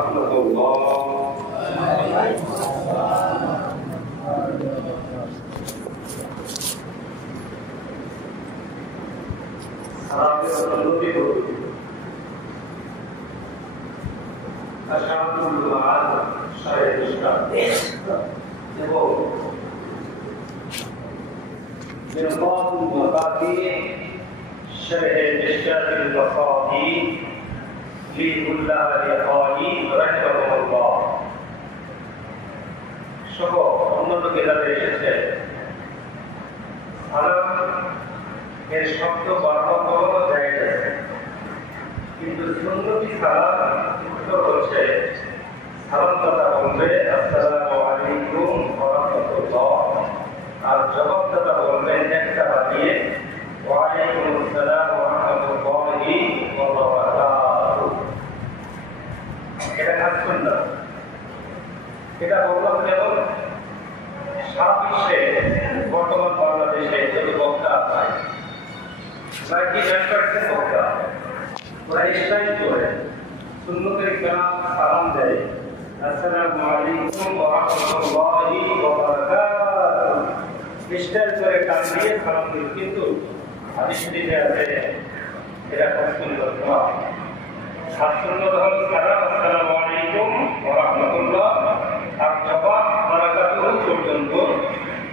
ورحمة الله. مرقات المفاتيح شرح مشكاة المصابيح لكلها لقائي رحمه الله. সহ অন্যান্য কিতাবে এসেছে সালাম এর শব্দ বারবার বলানো যায় না, কিন্তু সুন্নতি সালাম উত্তর হচ্ছে সালাম দাতা বলবে আসসালামু আলাইকুম ওয়া রাহমাতুল্লাহ, আর জবাবদাতা বলবেন একটা বানিয়ে ওয়া আলাইকুম আসসালাম ওয়া রাহমাতুল্লাহি ওয়া বারাকাতুহু। এটা কাজ সুন্নাত। এটা বললাম কেবল সারা বিশ্বে বর্তমান বাংলাদেশে যত বক্তা পায় প্রায় 90% বক্তা ওরা স্টাইল করে সুন্নতের কালাম সালাম দেয় আসসালামু আলাইকুম ওয়া রাহমাতুল্লাহি ওয়া বারাকাতুহু, স্টাইল করে কান দিয়ে সালাম দিল, কিন্তু হাদিস শরীফে আছে এটা খুব সুন্দর নয়। সুন্নত হল সালাম আসসালামু আলাইকুম ওয়া রাহমাতুল্লাহ আর জবাব বারাকাতুহু পর্যন্ত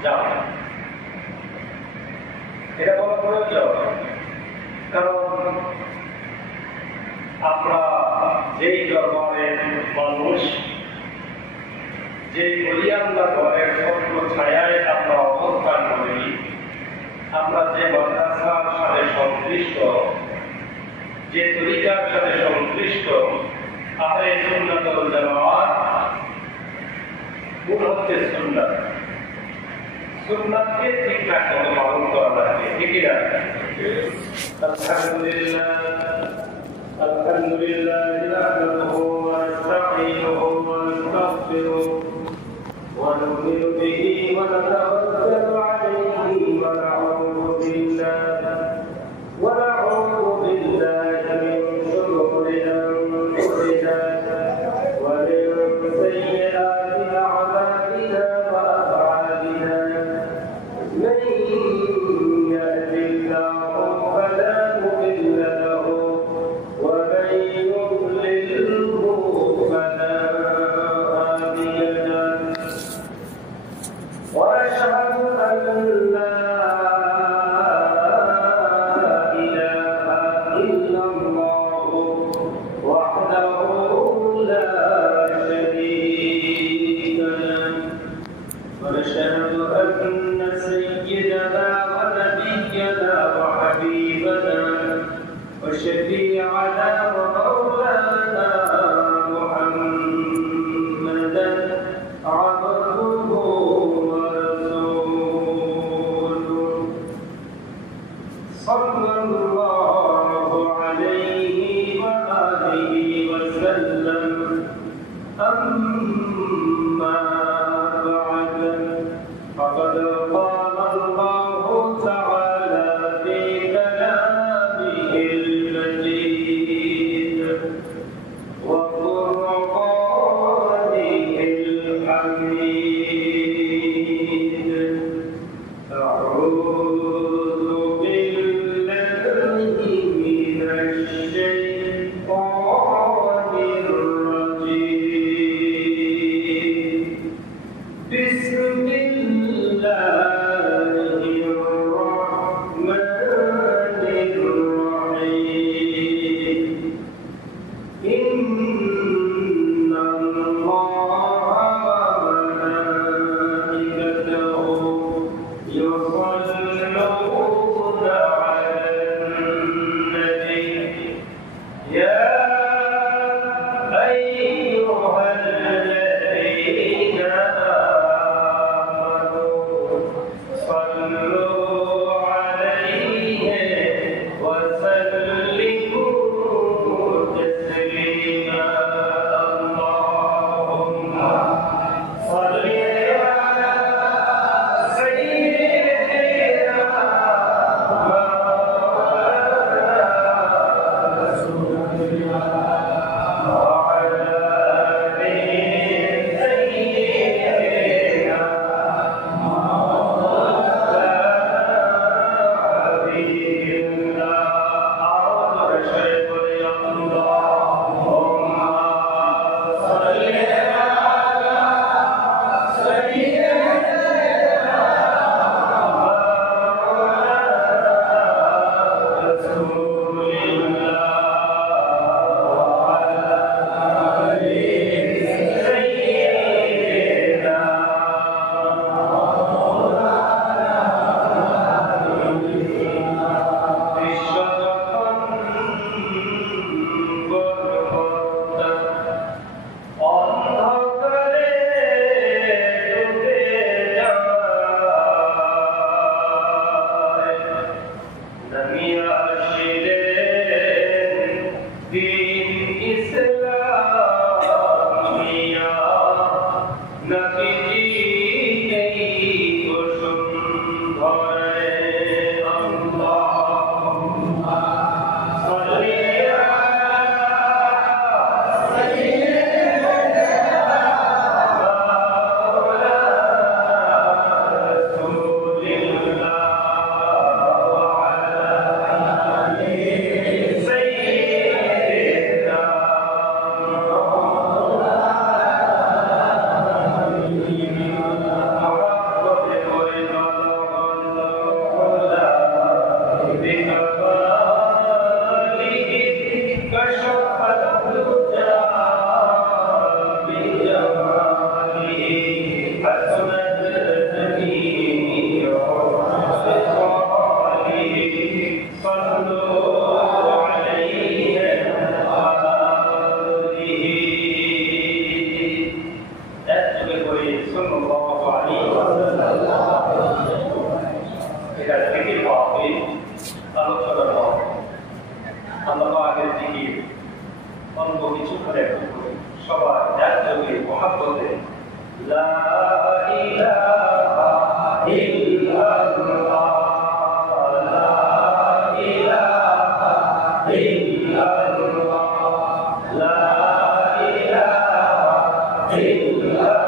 যাও। এটা বলা প্রয়োজন, কারণ আমরা যেই দরবারের মানুষ, যে ওলিয়াল্লাহ ঘরের স্বপ্ন ছায়ায় আমরা অবস্থান করি, আমরা যে মাদ্রাসার সাথে সংশ্লিষ্ট, যে তরিকার সাথে সংশ্লিষ্ট, আহলে সুন্নাত ওয়াল জামাত মূল হচ্ছে সুন্নাত। সুন্নাতকে ঠিকঠাক মতো পালন করা লাগে, ঠিক না? আলহামদুলিল্লাহ নাহমাদুহু ওয়া নাস্তাঈনুহু ওয়া নাস্তাগফিরুহু ওয়া নু'মিনু বিহি ওয়া নাতাওয়াক্কালু আলাইহি ওয়া না'উযু বিল্লাহি মিন শুরুরি আনফুসিনা ওয়া মিন সাইয়্যাতি আ'মালিনা ওয়া আফ'ালিনা মান yahdihillahu fala mudilla lahu wa man yudlilhu fala hadiya lahu wa ashhadu an la وشفيعنا ومولانا محمدا عبده ورسوله صلى الله عليه وآله وسلم. أما بعد فقد قال الله تعالى في كلامه المجيد وقرآنه الحميد. أعوذ بالله من الشيطان الرجيم. بسم الله الرحمن الرحيم. إن الله وملائكته يصلون على النبي يا أيها الذين آمنوا صلوا عليه وسلموا تسليما. اللهم صل على سيدنا مولانا رسول الله وعلى কিছুক্ষণ সবাই একযোগে মহাব্বতে লা ইলাহা ইল্লাল্লাহ লা ইলাহা ইল্লাল্লাহ লা ইলাহা ইল্লাল্লাহ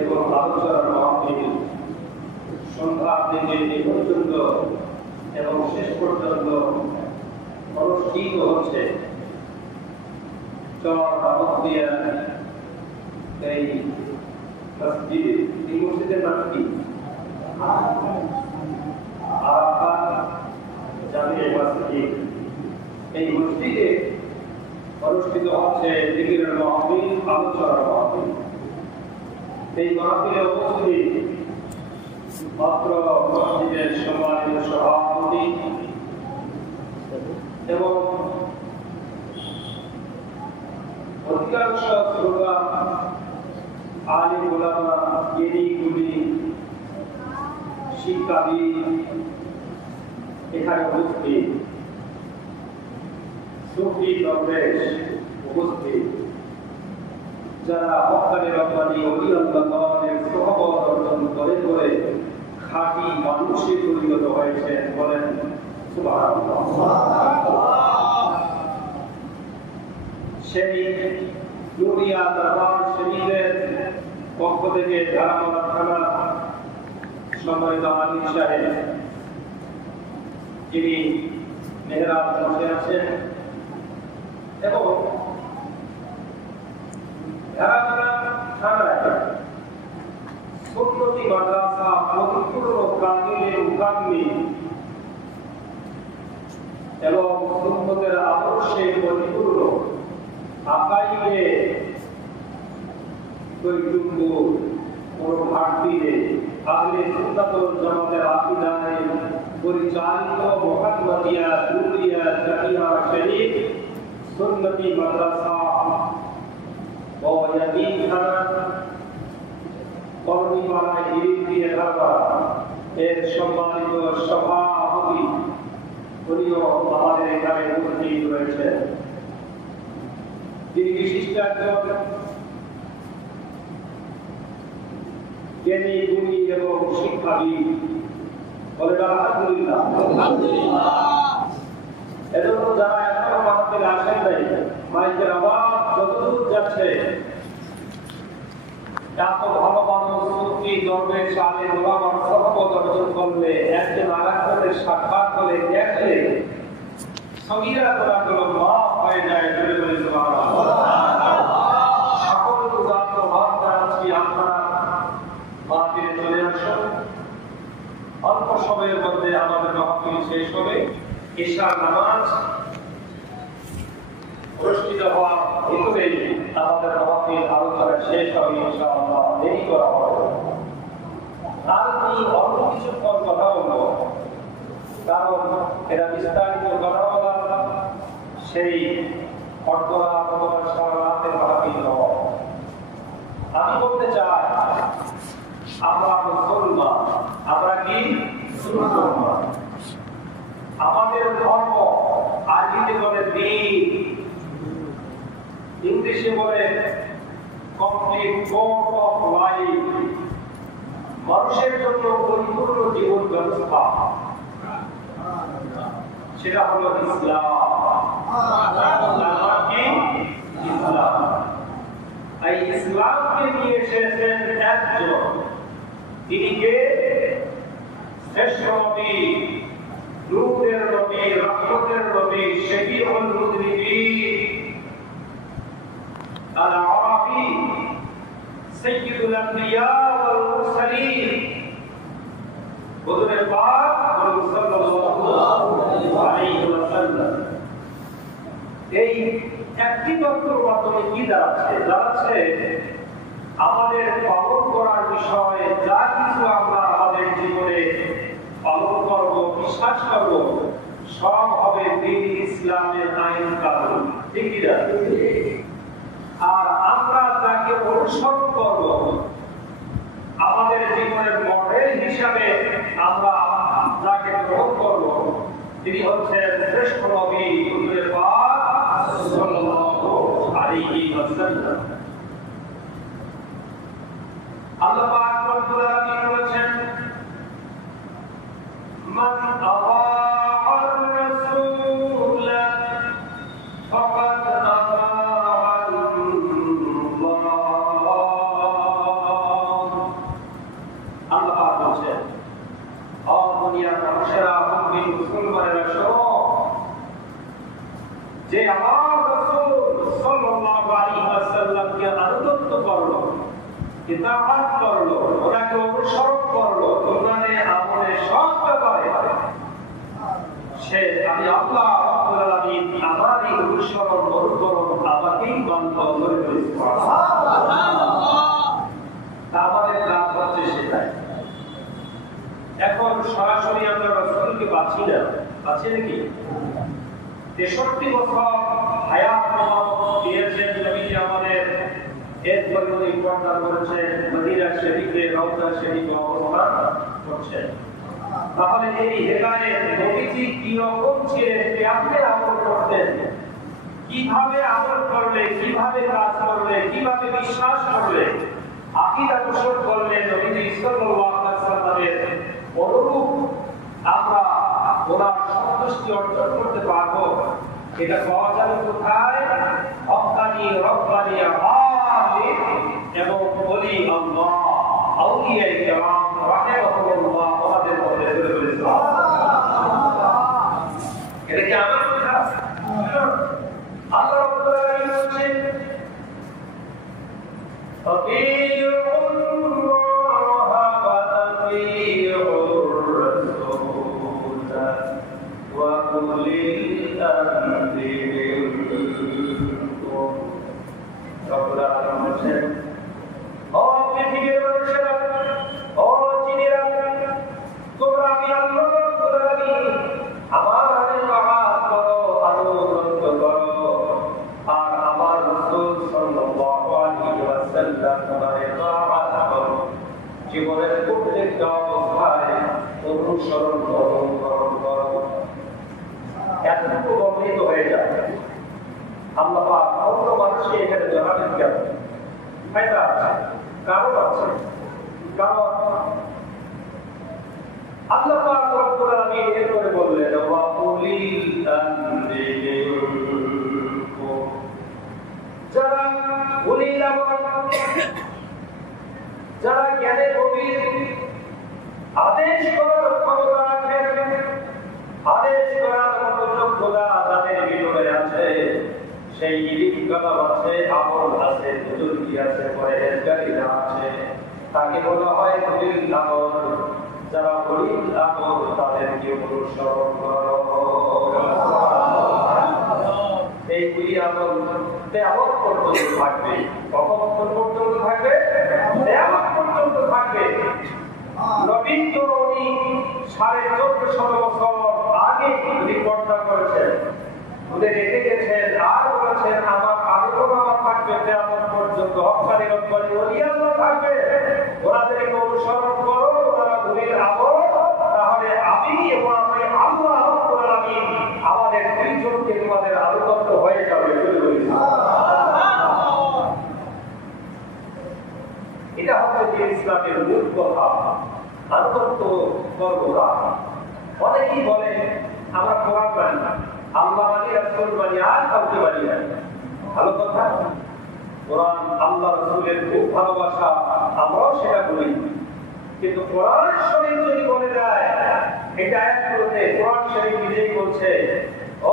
এবং আলোচনার মাহফিল সন্ধ্যা থেকে এই পর্যন্ত এবং শেষ পর্যন্ত অনুষ্ঠিত হচ্ছে এই মসজিদে। এই মসজিদের নাম কি? আরাফাত জামিয়া মসজিদ। এই মসজিদে অনুষ্ঠিত হচ্ছে জিকিরের মাহফিল, আলোচনার মাহফিল। এই মাহফিলে উপস্থিত মাত্র মসজিদের সম্মানিত সভাপতি এবং অধিকাংশ শ্রোতা, আলিম ওলামা, জ্ঞানী গুণী, শিক্ষাবিদ এখানে উপস্থিত, সুফি দরবেশ উপস্থিত, যারা হক্কানি রব্বানি ওলি আল্লাহর সোহবত অর্জন করে করে খাঁটি মানুষে পরিণত হয়েছেন, বলেন সুবহানাল্লাহ। সেই নুরিয়া দরবার শরীফের পক্ষ থেকে ধারামালা থানা সম্মানিত আলিম সাহেব, যিনি মেহরাব বসে আছেন, এবং ধারামালা থানায় সুন্নতি মাদ্রাসা পরিপূর্ণ কামিলে মুকাম্মি এবং সুন্নতের আদর্শে পরিপূর্ণ আকাইদে কৈতুম্ব কোনো ঘাটতি নেই, আহলে সুন্নাত ওয়াল জামাতের আকীদায় পরিচালিত মুহাম্মাদিয়া দুরিয়া জামিয়া শরীফ সুন্নতি মাদ্রাসা ও ইয়াতিমখানা কর্মীপাড়া হিরিন্দি এলাকা এর সম্মানিত সভাপতি উনিও আমাদের এখানে উপস্থিত রয়েছেন। তিনি বিশিষ্ট একজন জ্ঞানী গুণী এবং শিক্ষাবিদ, বলেন আলহামদুলিল্লাহ। এজন্য যারা এখনো মাহফিলে আসেন নাই, মাইকের আওয়াজ যতদূর যাচ্ছে, এত ভালো ভালো সুফি দরবেশ আলিম ওলামার সোহবত অর্জন করলে, একজন আরেকজনের সাক্ষাৎ হলে, দেখলে সগীরা গুনাহগুলো মাফ হয়ে যায়। সকল গুজাত ভাব জানাচ্ছি, আপনারা মাহফিলে চলে আসুন। অল্প সময়ের মধ্যে আমাদের মাহফিল শেষ হবে। ঈশার নামাজ আমাদের মাহফিল আলোচনা শেষ হবে ইনশাআল্লাহ, দেরি করা হবে। আর কি অল্প কিছুক্ষণ কথা বলবো, কারণ এরা বিস্তারিত কথা বলা সেই অর্ধরা অথবা সারা রাতের মাহফিল নয়। আমি বলতে চাই আমরা মুসলমান। আমরা কি মুসলমান? আমাদের ধর্ম আরবিতে বলে দিন, ইংলিশে বলে কমপ্লিট কোড অফ লাইফ, মানুষের জন্য পরিপূর্ণ জীবন ব্যবস্থা, সেটা হলো ইসলাম। ইসলাম এই ইসলামকে নিয়ে এসেছেন একজন, তিনি কে? শ্রেষ্ঠ নবী, নূরের নবী, রহমতের নবী, শফিউল মুযনিবিন, আল আরাবী, সাইয়্যিদুল আম্বিয়া ওয়াল মুরসালিন, হুজুরে পাক সাল্লাল্লাহু আলাইহি ওয়াসাল্লাম। এই একটি বাক্যের মাধ্যমে কি দাঁড়াচ্ছে? দাঁড়াচ্ছে আমাদের পালন করার বিষয়ে যা কিছু আমরা আমাদের জীবনে পালন করব, বিশ্বাস করব, সব হবে দ্বীন ইসলামের আইন কানুন। ঠিক কি না? আর আমরা যাকে অনুসরণ করব, আমাদের জীবনের মডেল হিসাবে আমরা যাকে গ্রহণ করব, তিনি হচ্ছেন শ্রেষ্ঠ নবী হুজুরে পাক সাল্লাল্লাহু আলাইহি ওয়াসাল্লাম। আল্লাহ পাক রব্বুল আলামিন বলেছেন, মান আতাআর রাসূল ফাকাদ আতাআল্লাহ। আল্লাহ পাক বলেছেন, ও দুনিয়ার মানুষেরা, মুমিন মুসলমানেরা শোনো, যে আমার রাসূল সাল্লাল্লাহু আলাইহি ওয়াসাল্লামকে আনুগত্য করলো, ইতাআত করলো, ওনাকে অনুসরণ করলো, ইমানে আমলে সব ব্যাপারে, সে আমি আল্লাহ রাব্বুল আলামিন আমার এই অনুসরণ অনুকরণ আমাকেই বাধ্য করে দিয়েছে। সুবহানাল্লাহ। আমাদের কাজ হচ্ছে সেটাই। এখন সরাসরি আমরা রাসূলকে পাচ্ছি না, পাচ্ছি নাকি? 63 বছর হায়াত দিয়েছেন নবীজি আমাদের। এরপরে উনি পর্দা করেছেন, মদিনা শরীফে রওজা শরীফে অবস্থান করছেন। তাহলে এই হেদায়েত নবীজি কি রকম ছিলেন, কেমনে আমল করতেন, কিভাবে আমল করলে, কিভাবে কাজ করলে, কিভাবে বিশ্বাস করলে, আকীদা পোষণ করলে নবীজি সাল্লাল্লাহু আলাইহি ওয়াসাল্লামের অনুরূপ আমরা ওনার সন্তুষ্টি অর্জন করতে পারবো, এটা পাওয়া যাবে কোথায়? হক্কানি রব্বানি আলিম এবং ওলি আল্লাহ, আউলিয়ায়ে কেরাম রাহিমাহুল্লাহ, ওনাদের মধ্যে রয়েছে। এটা কি আমার কথা? আল্লাহ রাব্বুল আলামিন বলেন, আতিউল্লাহ ওয়া আতিউর রাসূল ওয়া উলিল আমরি মিনকুম। রব্বুল আলামিন বলেন, ও পৃথিবীর মানুষেরা, ও জিনেরা, তোমরা আমি আল্লাহ রাব্বুল আলামিন আমার ইতাআত করো, আনুগত্য করো, আর আমার রাসূল সাল্লাল্লাহু আলাইহি ওয়াসাল্লাম তোমার ইতাআত করো। জীবনের প্রত্যেকটা অবস্থায় অনুসরণ করো। এতটুকু বর্ণিত হয়ে যায়। আল্লাহ পাক অন্য মানুষকে এখানে জানাবেন কেন? ফায়দা আছে, কারণ আছে। কারণ আল্লাহ পাক রব্বুল আলামিন এরপরে বললেন, ওয়া উলিল আমরি মিনকুম, যারা উলিল আমর, যারা জ্ঞানে গভীর, আদেশ করার ক্ষমতা রাখেন, আদেশ করার মতো যোগ্যতা তাদের ভিতরে আছে, সেই ইলম আছে, আমল আছে, বুজুর্গি আছে, পরহেজগারিতা আছে, তাকে বলা হয় উলিল আমর। যারা উলিল আমর তাদেরকে অনুসরণ করো। এই উলিল আমর কিয়ামত পর্যন্ত থাকবে। কতক্ষণ পর্যন্ত থাকবে? কিয়ামত পর্যন্ত থাকবে। নবী তো উনি 1450 বছর আগে রিপোর্টটা করেছেন, উনি রেখে গেছেন আর বলেছেন আমার আলোচনা থাকবে কিয়ামত পর্যন্ত। হকারি রব্বানি ওলি আল্লাহ থাকবে, ওনাদেরকে অনুসরণ করো, ওনারা ওলির আমল, তাহলে আমি এবং আমি আল্লাহ রাব্বুল আলামিন আমাদের দুইজনকে তোমাদের আনুগত্য হয়ে যাবে। এটা হচ্ছে যে ইসলামের মূল কথা, আনুগত্য করবো। অনেকেই বলে আমরা কোরআন মানি না, আল্লাহ মানি, রাসূল মানি, আর কাউকে মানি না। ভালো কথা, কোরআন আল্লাহ রাসূলের খুব ভালোবাসা, আমরাও সেটা বলি। কিন্তু কোরআন শরীফ যদি বলে যায়, এটা আয়াতগুলোতে কোরআন শরীফ নিজেই বলছে, ও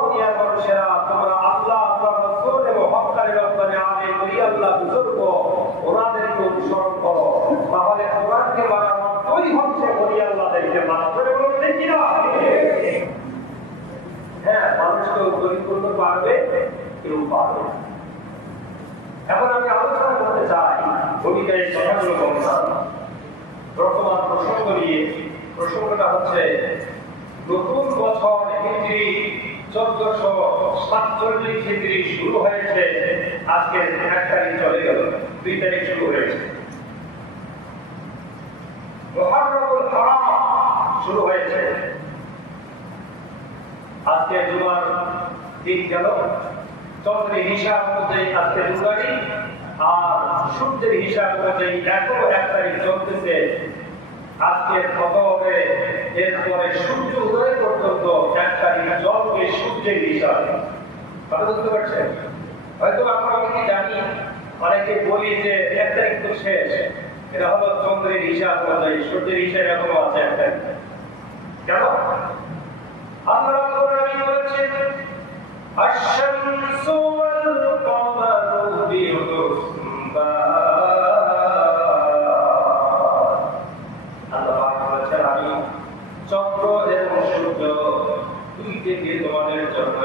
দুনিয়ার মানুষেরা, তোমরা আল্লাহ, আল্লাহর রাসূল এবং হক্কানি রব্বানি আলিম ওলি আল্লাহ বুজুর্গ ওনাদেরকে অনুসরণ করো, তাহলে কোরআনকে মানা মাত্রই হচ্ছে ওলি আল্লাহদেরকে মানা। করে বলুন ঠিক কিনা? হ্যাঁ, মানুষ কেউ তৈরি করতে পারবে, কেউ পারবে। এখন আমি আলোচনা করতে চাই ভূমিকায় কথাগুলো বললাম বর্তমান প্রসঙ্গ নিয়ে। প্রসঙ্গটা হচ্ছে নতুন বছর হিজরি 1447 হিজরি শুরু হয়েছে, আজকে 1 তারিখ চলে গেল, 2 তারিখ শুরু হয়েছে। মুহররমুল হারাম শুরু হয়েছে, আজকে জুমার দিন গেল। চন্দ্রের হিসাব অনুযায়ী আজকে 2 তারিখ, আর সূর্যের হিসাব অনুযায়ী এখনো 1 তারিখ চলতেছে। আজকে খবরে এরপরে সূর্য উদয় পর্যন্ত 1 তারিখ চলবে সূর্যের হিসাবে। কথা বুঝতে পারছেন? হয়তো আমরা অনেকে জানি, অনেকে বলি যে 1 তারিখ তো শেষ, এটা হলো চন্দ্রের হিসাব অনুযায়ী, সূর্যের হিসাব এখনো আছে 1 তারিখ। কেন? আল্লাহ রাব্বুল আলামিন বলেছেন, আশ-শামসু ওয়াল কমারু বিহুসবান। আল্লাহ পাক বলেছেন, আমি চন্দ্র এবং সূর্য দুইটিকে তোমাদের জন্য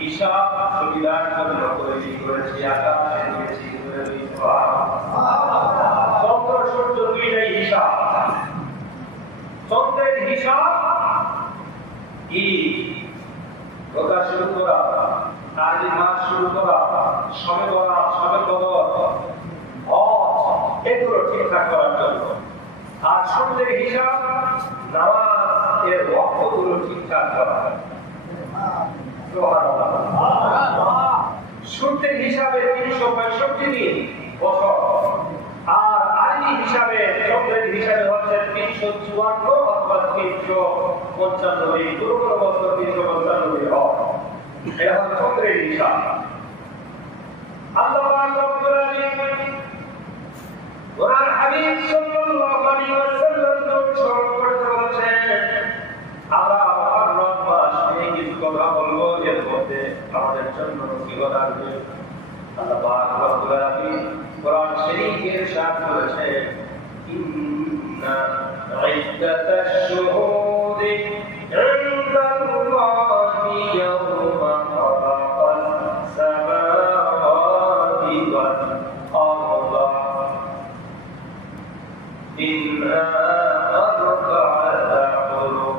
হিসাব সুবিধার জন্য তৈরি করেছি, আকাশে দিয়েছি। চন্দ্র সূর্য দুইটাই হিসাব। চন্দ্রের হিসাব কি? রোজা শুরু করা, আরবি মাস শুরু করা, শবে বরাত, শবে কদর, হজ, এগুলো ঠিকঠাক করার জন্য। আর সূর্যের হিসাব নামাজ এর ওয়াক্তগুলো ঠিকঠাক করা। সূর্যের হিসাবে 365 দিন বছর, আর আরবি হিসাবে চন্দ্রের হিসাবে হচ্ছে 354 অথবা 355 দিন, কোনো বছর 355 দিন হয়। এটা হচ্ছে চন্দ্রের হিসাব। আল্লাহ পাক রব্বুল আলামিন ওনার হাবিব সাল্লাল্লাহু আলাইহি ওয়াসাল্লাম স্মরণ করতে বলেছেন, আমরা মুহররম মাস নিয়ে কিছু কথা বলবো, এর মধ্যে আমাদের জন্য নসিহত আসবে। আল্লাহ পাক রব্বুল আলামিন কোরআন শরীফে ইরশাদ করেছেন, ইন্না ইদ্দাতাশ শুহুরি ইনদাল্লাহি ইয়াওমা খালাকাস সামাওয়াতি ওয়াল আরদা মিনহা আরবা'আতু হুরুম।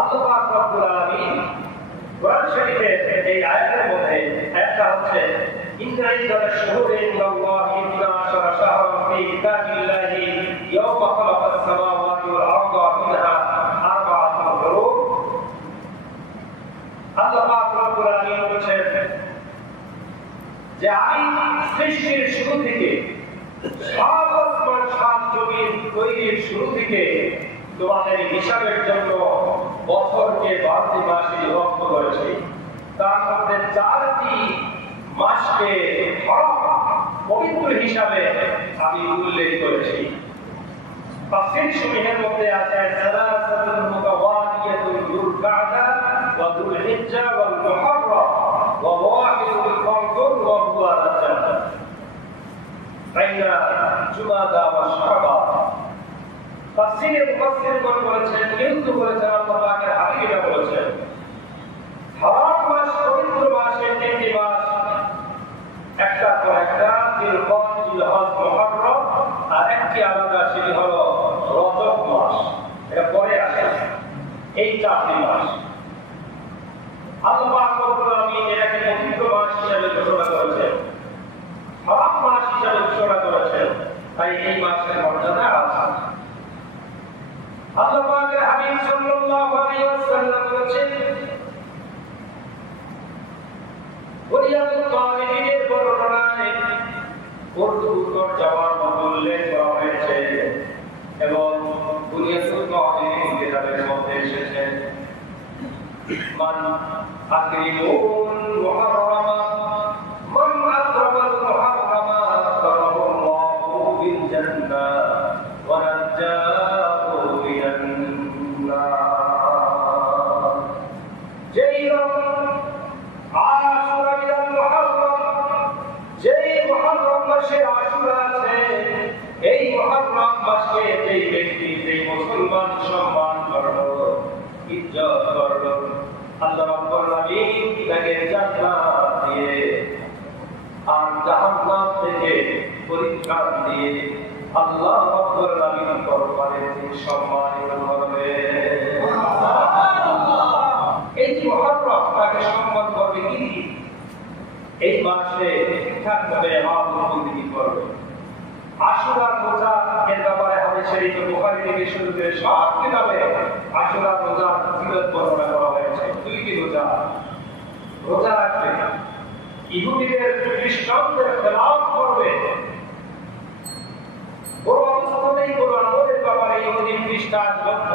আল্লাহ পাক রব্বুল আলামিন কোরআন শরীফে এই আয়াতের মধ্যে একটা হচ্ছে, ইন্না ইদ্দাতাশ শুহুরি ইনদাল্লাহি 12 শাহরান ফি কিতাবিল্লাহি ইয়াওমা খালাকাস সামাওয়াতি ওয়াল আরদা মিনহা আরবা'আতু হুরুম। আল্লাহ পাক রব্বুল আলামিন বলেছেন যে আমি সৃষ্টির শুরু থেকে, সাত আসমান সাত জমিন তৈরির শুরু থেকে তোমাদের হিসাবের জন্য বছরকে 12টি মাসে বিভক্ত করেছি। তার মধ্যে 4টি মাসকে পবিত্র হিসাবে আমি উল্লেখ করেছি। তাফসীর সমূহের মধ্যে আছে সালাসাতুল মুতাওয়ালিয়াতুল যুলকাদা ওয়া যুলহিজ্জা ওয়াল মুহররম ওয়া ওয়াহিদুল ফারদুন ওয়া হুয়া রাজব বাইনা জুমাদা ওয়া শাবান। তাফসীরে মুফাসসিরগণ বলেছেন, কিন্তু বলেছেন আল্লাহ পাকের হাবিব এটা বলেছেন, হারাম মাস পবিত্র মাসে চারটি মাস আল্লাহ পাক রব্বুল আলামিন এটাকে পবিত্র মাস হিসেবে ঘোষণা করেছেন, হারাম মাস হিসেবে ঘোষণা করেছেন। তাই এই মাসের মর্যাদা আছে। আল্লাহ পাকের হাবিব সাল্লাল্লাহু আলাইহি ওয়াসাল্লাম বলেছেন, ওলিয়াতুল তালিবিনের বর্ণনায় উত্তর যাওয়ার মতো উল্লেখ করা হয়েছে এবং বুনিয়াতুল তালিবিন কিতাবের মধ্যে এসেছে, মান আকরিমুল মুহাররামা মান আকরামাল মুহাররামা আকরামাল্লাহু বিল জান্নাহ ওয়া নাজ্জাহু মিনান নার। যেই আশুরা মিনাল মুহাররাম, যেই মুহাররম মাসে আশুরা আছে, এই মুহাররম মাসে যেই ব্যক্তি, যেই মুসলমান সম্মান করলো, ইজ্জত করলো, আল্লাহ রাব্বুল আলামিন তাকে জান্নাত দিয়ে আর জাহান্নাম থেকে পরিত্রাণ দিয়ে আল্লাহ রাব্বুল আলামিন দরবারে সম্মানিত করবে। এই যে মুহাররম, তাকে সম্মান করবে কি? এই মাসে ঠিকঠাকভাবে ইবাদত করবে। আশুরার রোজা এর ব্যাপারে হাদিস শরীফ বুখারী থেকে শুরু করে সব কিতাবে আশুরার রোজার ফজিলত বর্ণনা করা হয়েছে। দুইটি রোজা রোজা রাখবে, ইহুদিদের খ্রিস্টানদের খেলাফ করবে, বড় অবস্থাতেই কোরআন ওদের ব্যাপারে ইহুদি খ্রিস্টান বৌদ্ধ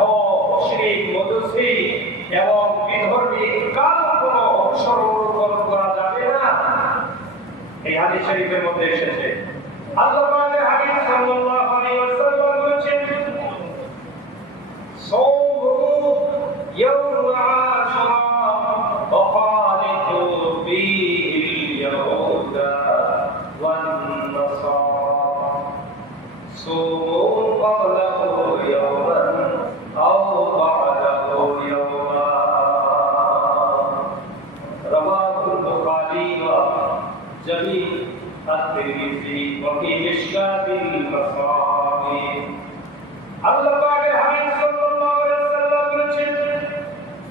মুশরিক মজুসি এবং বিধর্মী কারো কোনো অনুসরণ করা যাবে না। এই হাদিস শরীফের মধ্যে এসেছে। আল্লাহ পাকের হাবিব সাল্লাল্লাহু আলাইহি ওয়াসাল্লাম বলেছেন, সাওমু ইয়াউম আশুরা ওয়া খালিতু ফীহিল ইয়াহুদা ওয়ান নাসারা, সাওমু ক্বাবলাহু ইয়াওমান আও বা'দাহু ইয়াওমান। রাওয়াহুল বুখারী ওয়া জামি الترمذي وفي مشكاة المصابيح। আল্লাহ পাকের হাবিব সাল্লাল্লাহু আলাইহি ওয়াসাল্লাম বলেছেন,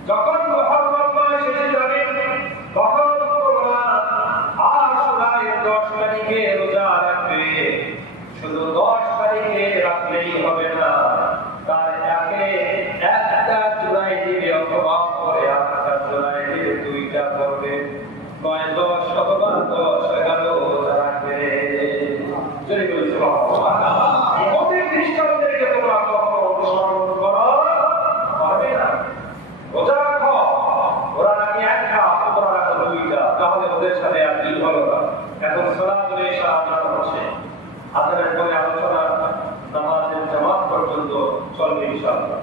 যখন মুহররম মাস এসে যাবে তখন তোমরা আশুরার 10 তারিখে রোজা রাখবে। শুধু 10 তারিখে রাখলেই হবে না, তার আগে একটা জুলাই দিবে অথবা পরে একটা জুলাই দিবে, দুইটা করবে, 9, 10 অথবা 10, 11 রাখবে। জয় বলি সুবহানাল্লাহ। ইহুদি খ্রিস্টানদেরকে তোমরা কখনো অনুসরণ করো পারবে না। রোজা রাখো, ওরা নাকি একটা, তোমরা রাখো দুইটা, তাহলে ওদের সাথে আর কি হলো না। এখন সালাতুল ইশা আদান হচ্ছে, আদানের পরে আলোচনা নামাজের জামাত পর্যন্ত চলবে ইনশাআল্লাহ।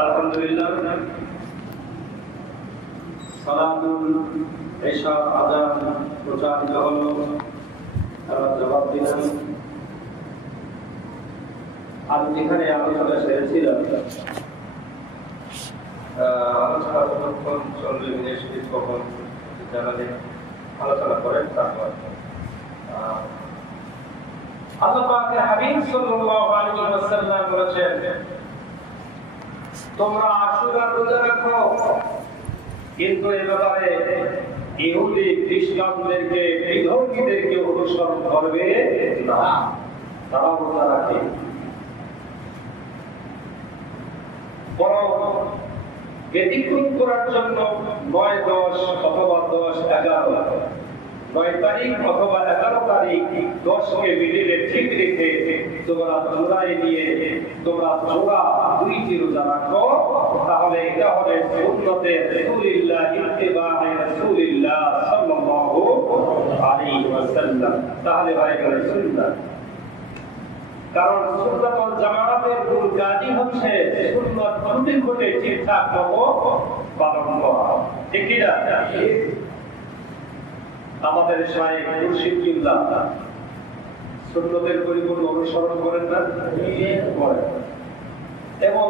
আলহামদুলিল্লাহ, সালাতুল ইশা আযান প্রচারিত হলো, তারা জবাব দিলেন। আমি যেখানে আলোচনা সেরেছিলাম, আলোচনা কতক্ষণ চলবে, বিদেশ কখন জানালে আলোচনা করেন। তারপর আল্লাহ পাকের হাবিব সাল্লাল্লাহু আলাইহি ওয়াসাল্লাম বলেছেন, তোমরা আশুরার রোজা রাখো, কিন্তু এ ব্যাপারে ইহুদি খ্রিস্টানদেরকে, বিধর্মীদেরকে অনুসরণ করবে না। তারা রোজা রাখে, বরং ব্যতিক্রম করার জন্য 9, 10 অথবা 10, 11, 9 তারিখ অথবা 11 তারিখ, 10কে মিডিলে ঠিক রেখে তোমরা জোড়ায় নিয়ে তোমরা জোড়া 2টি রোজা রাখো, তাহলে এটা হবে সুন্নতে রাসূলুল্লাহ, ইত্তিবায়ে রাসূলুল্লাহ সাল্লাল্লাহু আলাইহি ওয়াসাল্লাম। তাহলে হয়ে গেল সুন্নাত। কারণ সুন্নাত ওয়াল জামাতের মূল কাজই হচ্ছে সুন্নাত প্রতি ঘটে ঠিকঠাক মতো পালন করা, ঠিক কি না? আমাদের শায়েখ মুর্শিদ কিবলা সুন্নতের পরিপূর্ণ অনুসরণ করেন না, করেন। এবং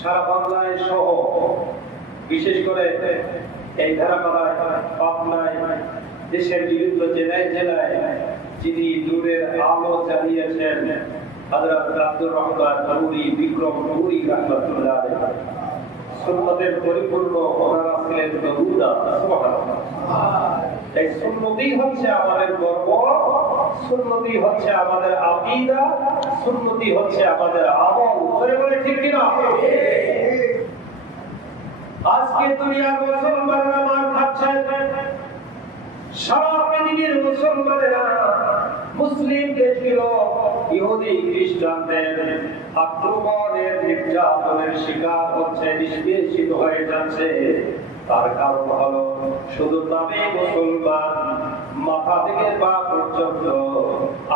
সারা বাংলায় সহ বিশেষ করে এই ধারাপাড়ায়, পাবনায়, দেশের বিভিন্ন জেলায় জেলায় যিনি নূরের আলো জ্বালিয়েছেন হযরত আব্দুর রহমান নুরি, বিক্রম নুরি রাহমাতুল্লাহ আলাইহি, সুন্নতের পরিপূর্ণ ওনারা ছিলেন নমুনা। সুবহানাল্লাহ। এই সুন্নতি হচ্ছে আমাদের গর্ব, সুন্নতি হচ্ছে আমাদের আকীদা, সুন্নতি হচ্ছে আমাদের আমল। বলে বলে ঠিক কিনা? আজকে দুনিয়ার মুসলমানরা মার খাচ্ছে, সারা পৃথিবীর মুসলমানেরা মুসলিম দেশগুলো ইহুদি খ্রিস্টানদের আক্রমণের, নির্যাতনের শিকার হচ্ছে, নিষ্পেষিত হয়ে যাচ্ছে। তার কারণ হলো শুধু নামে মুসলমান, মাথা থেকে পা পর্যন্ত,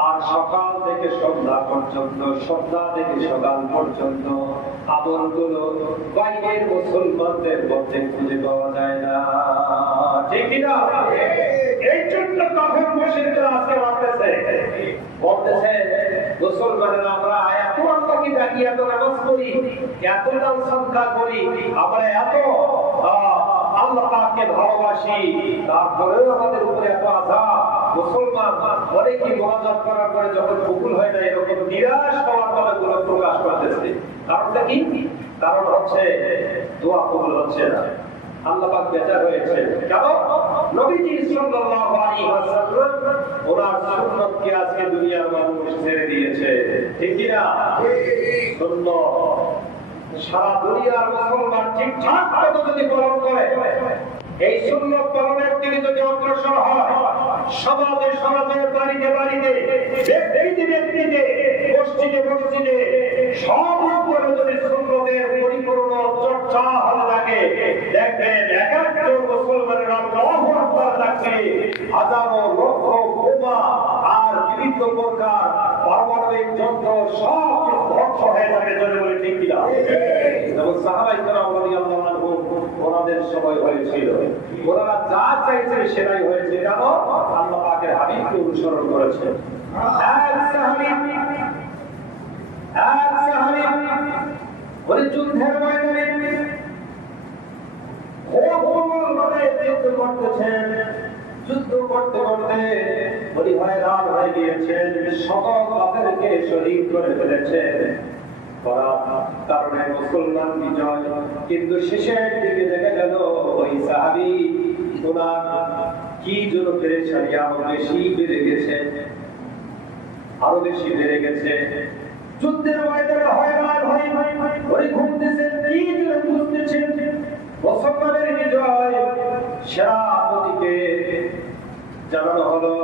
আর সকাল থেকে সন্ধ্যা পর্যন্ত, সন্ধ্যা থেকে সকাল পর্যন্ত আমলগুলো বাইরের মুসলমানদের মধ্যে খুঁজে পাওয়া যায় না। ঠিক কিনা? এই জন্য কাফের মুশরিকরা আজকে বলতেছে মুসলমানেরা আমরা এত আল্লাহকে ডাকি, এত নামাজ পড়ি, এত দান সাদকা করি, আমরা এত আল্লাহ পাককে ভালোবাসি, তারপরেও আমাদের উপরে এত আযাব। মুসলমান অনেকেই মুনাজাত করার পরে যখন কবুল হয় না, এরকম নিরাশ হওয়ার কথাগুলো প্রকাশ করতেছে। কারণটা কি? কারণ হচ্ছে দোয়া কবুল হচ্ছে না, আল্লাহ পাক বেজার হয়েছে। কেন? নবীজি সাল্লাল্লাহু আলাইহি ওয়াসাল্লাম ওনার সুন্নতকে আজকে দুনিয়ার মানুষ ছেড়ে দিয়েছে। ঠিক কি না? সুন্নত সারা দুনিয়ার মুসলমান ঠিকঠাক মতো যদি পালন করে, এই সুন্নত পালনের দিকে যদি অগ্রসর হয়, সমাজে সমাজে, বাড়িতে বাড়িতে, ব্যক্তিতে ব্যক্তিতে, মসজিদে মসজিদে, সব উপরে যদি সুন্নতের পরিপূর্ণ চর্চা হতে থাকে, দেখবেন এক একজন মুসলমানের আল্লাহু আকবার ডাকছে, হাজারো লক্ষ বোমা আর বিভিন্ন প্রকার পারমাণবিক যন্ত্র সব ধ্বংস হয়ে যাবে। জোরে বলে ঠিক কিনা? এবং সাহাবায়ে কেরাম রাদিয়াল্লাহু আনহুম ওনাদের সময় হয়েছিল, ওনারা যা চাইছে সেটাই হয়েছে। কেন? আল্লাহ পাকের হাবিবকে অনুসরণ করেছে। এক সাহাবী ওই যুদ্ধের ময়দানে যুদ্ধ করতেছেন, যুদ্ধ করতে করতে উনি হয়রান হয়ে গিয়েছেন, সকল কাফেরকে শহীদ করে ফেলেছেন। কারণে মুসলমান বিজয়, কিন্তু শেষের দিকে দেখা গেল ওই সাহাবী ওনার কি জন্য পেরেশানি আরো বেশি বেড়ে গেছে, আরো বেশি বেড়ে গেছে। যুদ্ধের ময়দানে হয়রান হয়ে ওই ঘুরতেছেন, কি জন্য বুঝতেছেন মুসলমানের বিজয় সেনাপতিকে জানানো হলো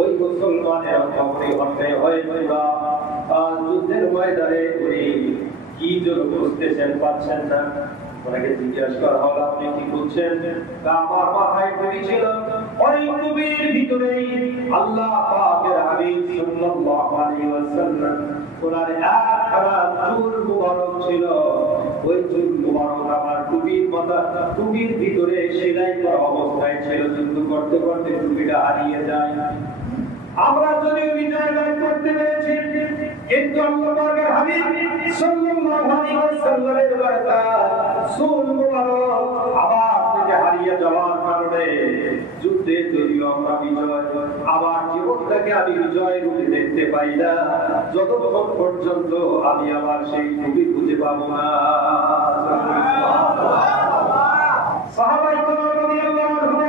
ওই মুসলমানের খবরে হত্যা হয়ে পুরা যুদ্ধের ময়দানে উনি কি জন্য বুঝতেছেন, পাচ্ছেন না। ওনাকে জিজ্ঞাসা করা হলো আপনি কি বুঝছেন? আমার মাথায় টুপি ছিল, ওই টুপির ভিতরেই আল্লাহ পাকের হাবিব সাল্লাল্লাহু আলাইহি ওয়াসাল্লাম ওনার একখানা চুল মুবারক ছিল, ওই চুল মুবারক আমার টুপির মাথা, টুপির ভিতরে সেলাই করা অবস্থায় ছিল। যুদ্ধ করতে করতে টুপিটা হারিয়ে যায়। আমরা যদি বিজয় লাভ করতে পেরেছি, কিন্তু আল্লাহ পাকের হাবিব সাল্লাল্লাহু আলাইহি ওয়াসাল্লামের বারাকাত চুল মুবারক আবার থেকে হারিয়ে যাওয়ার কারণে যুদ্ধে যদিও আমরা বিজয়, আবার জীবনটাকে আমি বিজয় রূপে দেখতে পাই না, যতক্ষণ পর্যন্ত আমি আবার সেই টুপি খুঁজে পাবো না। সাহাবায়ে কেরাম রাদিয়াল্লাহু আনহুম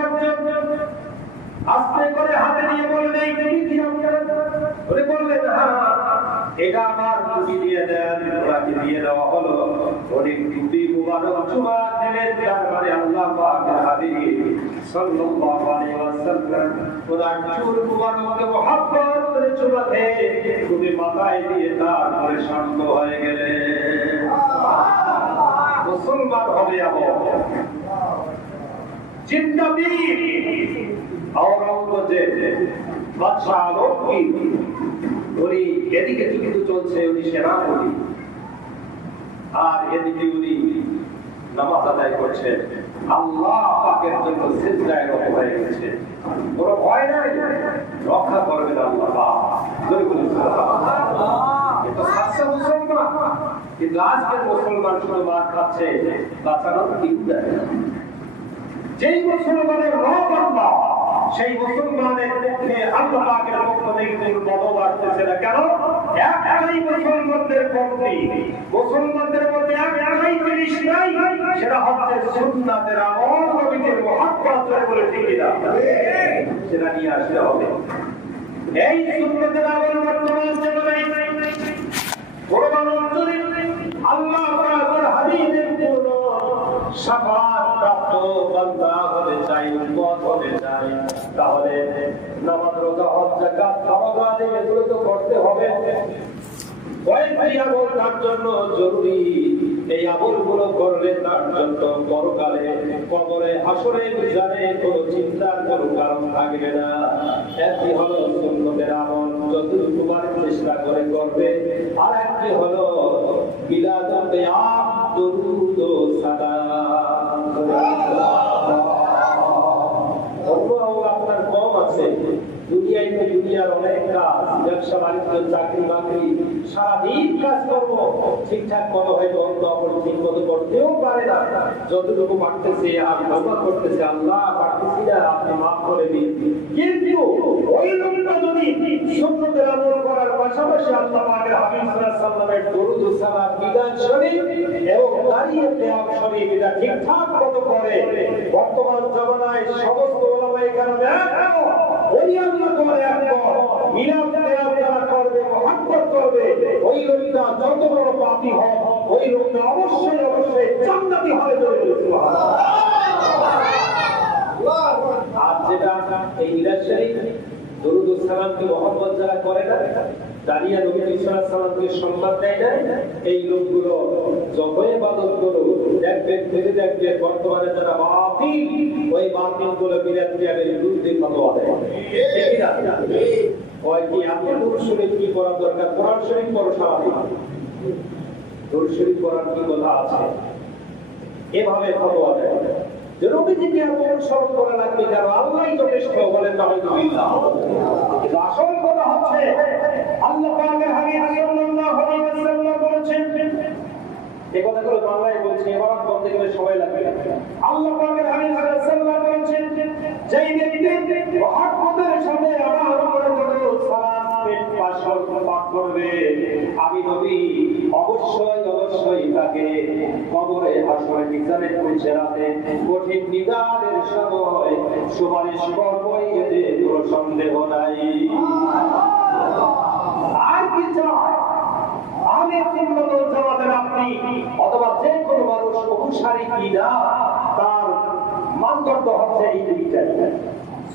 আস্তে করে হাতে নিয়ে বললেন এই টুপি কি আপনার? বলে বললেন হ্যাঁ, এটা আমার টুপি দিয়ে দেন। ওনাকে দিয়ে দেওয়া হলো। উনি টুপি মুবারক চুমা দিলেন, তারপরে আল্লাহ পাকের হাবিব সাল্লাল্লাহু আলাইহি ওয়াসাল্লাম ওনার চুল মুবারককে মহব্বত করে চুমা খেয়ে টুপি মাথায় দিয়ে তারপরে শান্ত হয়ে গেলেন। মুসলমান হবে এমন জিন্দা বীর আওরঙ্গজেব বাদশাহ আলমগীর, উনি এদিকে যুদ্ধ চলছে, উনি সেনাপতি, আর এদিকে উনি নামাজ আদায় করছেন, আল্লাহ পাকের জন্য সিজদায় রত হয়ে গেছে। কোনো ভয় নাই, রক্ষা করবেন আল্লাহ পাক। জয় বলি সুবহানাল্লাহ। তো সাচ্চা মুসলমান। কিন্তু আজকের মুসলমান শুধু মার খাচ্ছে, বাঁচানোর কি দেয় না। যেই মুসলমানের রব আল্লাহ, সেই মুসলমানের পক্ষে আল্লাহ পাকের পক্ষ থেকে কোনো বদল আসতেছে না। কেন? একটাই মুসলমানদের পক্ষে, মুসলমানদের মধ্যে একটাই জিনিস নাই, সেটা হচ্ছে সুন্নাতের আমল, নবীদের মুহাব্বত করে ঠিক না, সেটা নিয়ে আসতে হবে। এই সুন্নাতের আমল বর্তমান জামানায় কোরআন অনুযায়ী আল্লাহ পাকের হাবিবের পূর্ণ শাফাআত প্রাপ্ত বান্দা হতে চাই, উম্মত হতে চাই, তাহলে নামাজ, রোজা, হজ, যাকাত, ফরজ আদায় এগুলো তো করতে হবে। কয়েকটি আমল তার জন্য জরুরি। এই আমলগুলো করলে তার জন্য পরকালে, কবরে, হাসরে, মিজানে কোনো চিন্তার কোনো কারণ থাকবে না। একটি হলো সুন্নতের আমল, যতটুকু পারে চেষ্টা করে করবে। আর একটি হলো মিলাদুল কিয়াম, দুরূদ ও সালাম। আপনার কম আছে দুনিয়ায়, দুনিয়ার অনেক কাজ, ব্যবসা বাণিজ্য, চাকরি বাকরি, সারাদিন কাজ করবো, ঠিকঠাক মতো হয়তো অন্য অপর ঠিক মতো করতেও পারে না। যতটুকু পারতেছে আমি তওবা করতেছে, আল্লাহ পারতেছি না, আপনি মাফ করে দিন। কিন্তু ওই লোকটা যদি সুন্নতের আমল করার পাশাপাশি আল্লাহ পাকের হাবিব সাল্লাল্লাহু আলাইহি ওয়াসাল্লামের দরুদ ও সালাম, মিলাদ শরীফ এবং দাঁড়িয়ে কিয়াম শরীফ এটা ঠিকঠাক মতো করে, বর্তমান জামানায় সমস্ত ওলামায়ে কেরাম ওই আল্লাহ করে একবার মিলাদ কিয়াম যারা করবে, মুহাব্বত করবে, ওই লোকটা যত বড় পাপী হোক, ওই লোকটা অবশ্যই অবশ্যই জান্নাতি হবে। আর যেটা এই মিলাদ শরীফ, দরুদ ও সালামকে মুহাব্বত যারা করে না, দাঁড়িয়ে নবী সাল্লাল্লাহু আলাইহি ওয়াসাল্লামকে সম্মান দেয় না, এই লোকগুলো যতই ইবাদত করুক, দেখবেন ফিরে দেখবেন বর্তমানে যারা বাতিল, ওই বাতিলগুলো মিলাদ কিয়ামের বিরুদ্ধে ফতোয়া দেয়। ঠিক না? ওই কি আপনি দরুদ শরীফ কি করার দরকার? কোরআন শরীফ পড়ো সারাদিন, দরুদ শরীফ পড়ার কি কথা আছে? এভাবে ফতোয়া দেয় যে নবীজিকে অনুসরণ করা লাগবে, কারণ আল্লাহই যথেষ্ট, বলেন আলহামদুলিল্লাহ। আসল কথা হচ্ছে আল্লাহ পাকের হাবিব সাল্লাল্লাহু আলাইহি ওয়াসাল্লাম বলেছেন, এই কথাগুলো বাংলায় বলছি, এবার বলতে গেলে সময় লাগবে। আল্লাহ পাকের হাবিব সাল্লাল্লাহু আলাইহি ওয়াসাল্লাম বলেছেন, যেই ব্যক্তি মুহাব্বতের সাথে আমার উপরে সালাম পেশ পাঠ করবে, আমি নবী অবশ্যই অবশ্যই তাকে কবরে, হাসরে, মিজানে, পুরসিরাতে কঠিন নিদানের সময় সুপারিশ করবই, এতে কোনো সন্দেহ নাই। আর কি চাই? আমি সুন্নাত ওয়াল জামাতের আপনি অথবা যে কোনো মানুষ অনুসারী কিনা, তার মানদণ্ড হচ্ছে এই দুইটাই,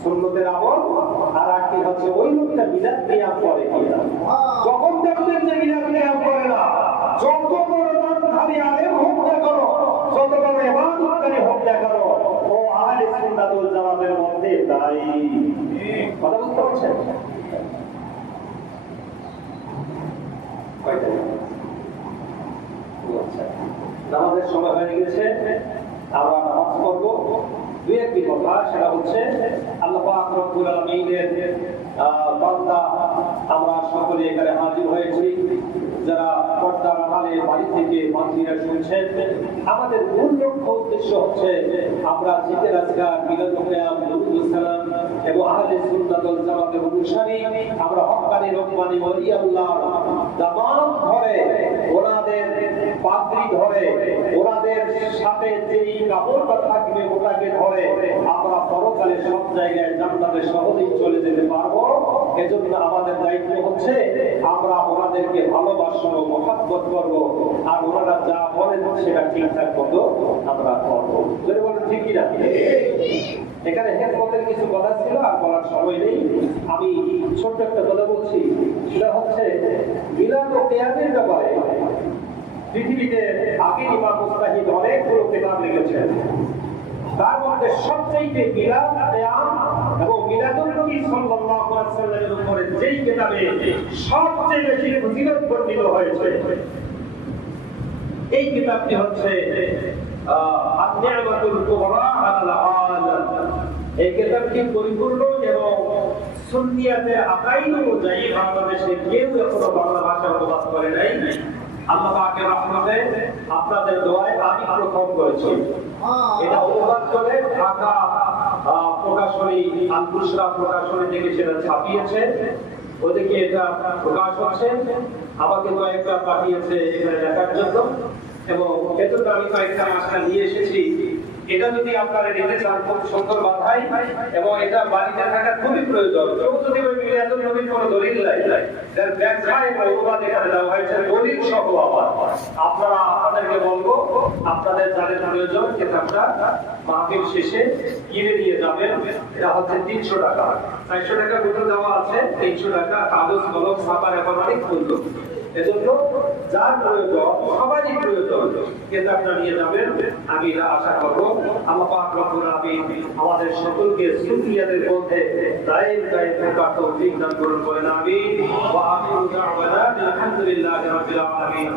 সুন্নতের আমল আর একটি হচ্ছে ওই লোকটা মিলাদ কিয়াম করে কিনা। যখন দেখবেন যে মিলাদ কিয়াম করে না, যত বড় দানধারী আলেম হোক না কেন, যত বড় ইবাদতকারী হোক না কেন, ও আহলে সুন্নাত ওয়াল জামাতের মধ্যে তাই। কথা বুঝতে পারছেন? নামাজের সময় হয়ে গেছে, আমরা নামাজ পড়বো। দুই একটি কথা, সেটা হচ্ছে আল্লাহ পাক রব্বুল আলামিনের বান্দা আমরা সকলে এখানে হাজির হয়েছি, যারা পর্দার আড়ালে বাড়ি থেকে মানজিরা শুনছেন। আমাদের মূল লক্ষ্য উদ্দেশ্য হচ্ছে আমরা জিকির আজকার, মিলাদুল কিয়াম, দরুদ ও সালাম এবং আহলে সুন্নাত ওয়াল জামাতের অনুসারী, আমরা হক্কানি রব্বানি ওলি আল্লাহর দামান ধরে, ওনাদের পাগড়ি ধরে, ওনাদের সাথে যেই কাপড়টা থাকবে ওটাকে ধরে আমরা পরকালে সব জায়গায় জান্নাতে সহজেই চলে যেতে পারবো। এজন্য আমাদের দায়িত্ব হচ্ছে আমরা ওনাদেরকে ভালোবাসবো, মুহাব্বত করবো, আর ওনারা যা বলেন সেটা ঠিকঠাক মতো আমরা করবো। যদি বলেন ঠিক কিনা? এখানে হেকমতের কিছু কথা ছিল, আর বলার সময় নেই। আমি ছোট্ট একটা কথা বলছি, সেটা হচ্ছে মিলাদ ও কিয়ামের ব্যাপারে পৃথিবীতে আগে ইমাম মুজতাহিদ অনেকগুলো কিতাব লিখেছেন। তার মধ্যে সবচেয়ে মিলাদ, কিয়াম এবং মিলাদুন নবী সাল্লাল্লাহু আলাইহি ওয়াসাল্লামের উপরে যেই কিতাবে সবচেয়ে বেশি ফজিলত বর্ণিত হয়েছে, এই কিতাবটি হচ্ছে আন-নি'মাতুল কুবরা আলাল আলাম। এই কিতাবটি পরিপূর্ণ এবং সুন্নিয়াতের আকাইদ অনুযায়ী বাংলাদেশে কেউ এখনো বাংলা ভাষা অনুবাদ করে নাই। আল্লাহ পাকের রহমতে আপনাদের দোয়ায় আমি প্রথম করেছি। এটা অনুবাদ করে ঢাকা প্রকাশনী আল বুশরা প্রকাশনী থেকে সেটা ছাপিয়েছে, ওদিকে এটা প্রকাশ হচ্ছে। আমাকে কয়েকটা পাঠিয়েছে এখানে দেখার জন্য, এবং ভেতরে আমি কয়েকটা মাসটা নিয়ে এসেছি। এটা যদি আপনারা নিতে চান খুব সুন্দর বাধাই, এবং এটা বাড়িতে থাকা খুবই প্রয়োজন। কেউ যদি ওই মিলাদুন নবীর কোনো দলিল নাই, যার ব্যাখ্যা এবং অনুবাদ এখানে দেওয়া হয়েছে দলিল সহ। আবার আপনারা আপনাদেরকে বলবো, আপনাদের যাদের প্রয়োজন কিতাবটা মাহফিল শেষে কিনে নিয়ে যাবেন। এটা হচ্ছে 300 টাকা, 400 টাকা বেতন দেওয়া আছে, 300 টাকা কাগজ কলম ছাপার একেবারেই মূল্য। এজন্য যার প্রয়োজন, সবারই প্রয়োজন, কিতাবটা নিয়ে যাবেন। আমি আশা করবো আল্লাহ পাক রব্বুল আলামিন আমাদের সকলকে সুন্নিয়াতের মধ্যে দায়েম থাকার তৌফিক দান করুন বলেন আমিন। ওয়া আখিরু দাওয়ানা আলহামদুলিল্লাহি রাব্বিল আলামিন।